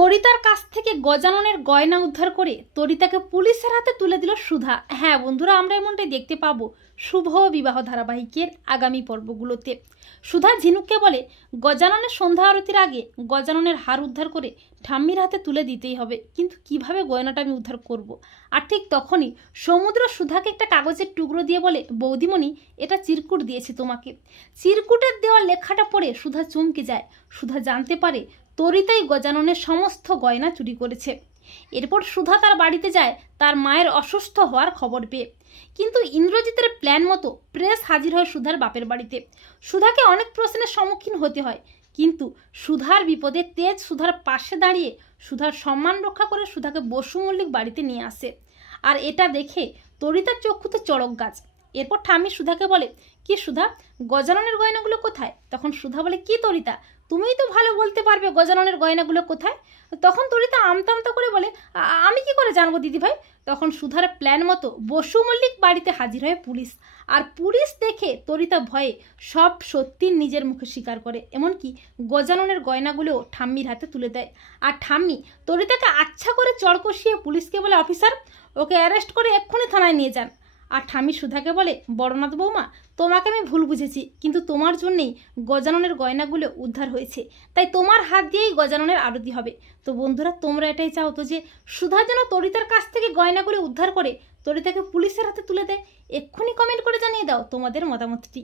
তরিতার কাছ থেকে গজাননের গয়না উদ্ধার করে তরিতাকে পুলিশের হাতে তুলে দিল সুধা। হ্যাঁ বন্ধুরা, আমরা এমনটাই দেখতে পাবো শুভ বিবাহ ধারাবাহিকের আগামী পর্বগুলোতে। সুধা ঝিনুককে বলে গজাননের সন্ধ্যা আরতির আগে গজাননের হার উদ্ধার করে ঠাম্মির হাতে তুলে দিতেই হবে, কিন্তু কিভাবে গয়নাটা আমি উদ্ধার করব। আর ঠিক তখনই সমুদ্র সুধাকে একটা কাগজের টুকরো দিয়ে বলে, বৌদিমণি এটা চিরকুট দিয়েছে তোমাকে। চিরকুটের দেওয়া লেখাটা পড়ে সুধা চমকে যায়। সুধা জানতে পারে তরিতাই গজাননের সমস্ত গয়না চুরি করেছে। এরপর সুধা তার বাড়িতে যায় তার মায়ের অসুস্থ হওয়ার খবর পেয়ে। কিন্তু ইন্দ্রজিতের প্ল্যান মতো প্রেস হাজির হয় সুধার বাপের বাড়িতে। সুধাকে অনেক প্রশ্নের সম্মুখীন হতে হয়, কিন্তু সুধার বিপদে তেজ সুধার পাশে দাঁড়িয়ে সুধার সম্মান রক্ষা করে সুধাকে বসু মল্লিক বাড়িতে নিয়ে আসে। আর এটা দেখে তরিতার চক্ষুতে চড়ক গাছ। এরপর ঠাম্মি সুধাকে বলে, কি সুধা, গজাননের গয়নাগুলো কোথায়? তখন সুধা বলে, কি তরিতা, তুমিই তো ভালো বলতে পারবে গজাননের গয়নাগুলো কোথায়। তখন তরিতা আমতা আমতা করে বলে, আমি কি করে জানবো দিদিভাই। তখন সুধার প্ল্যান মতো বসু মল্লিক বাড়িতে হাজির হয় পুলিশ। আর পুলিশ দেখে তরিতা ভয়ে সব সত্যি নিজের মুখে স্বীকার করে, এমনকি গজাননের গয়নাগুলোও ঠাম্মির হাতে তুলে দেয়। আর ঠাম্মি তরিতাকে আচ্ছা করে চড় কষিয়ে পুলিশকে বলে, অফিসার ওকে অ্যারেস্ট করে এক্ষুনি থানায় নিয়ে যান। আর ঠাম্মি সুধাকে বলে, বড়নাথ বৌমা, তোমাকে আমি ভুল বুঝেছি, কিন্তু তোমার জন্যেই গজাননের গয়নাগুলো উদ্ধার হয়েছে, তাই তোমার হাত দিয়েই গজাননের আরতি হবে। তো বন্ধুরা, তোমরা এটাই চাও তো যে সুধা যেন তরিতার কাছ থেকে গয়নাগুলো উদ্ধার করে তরিতাকে পুলিশের হাতে তুলে দেয়? এক্ষুনি কমেন্ট করে জানিয়ে দাও তোমাদের মতামতটি।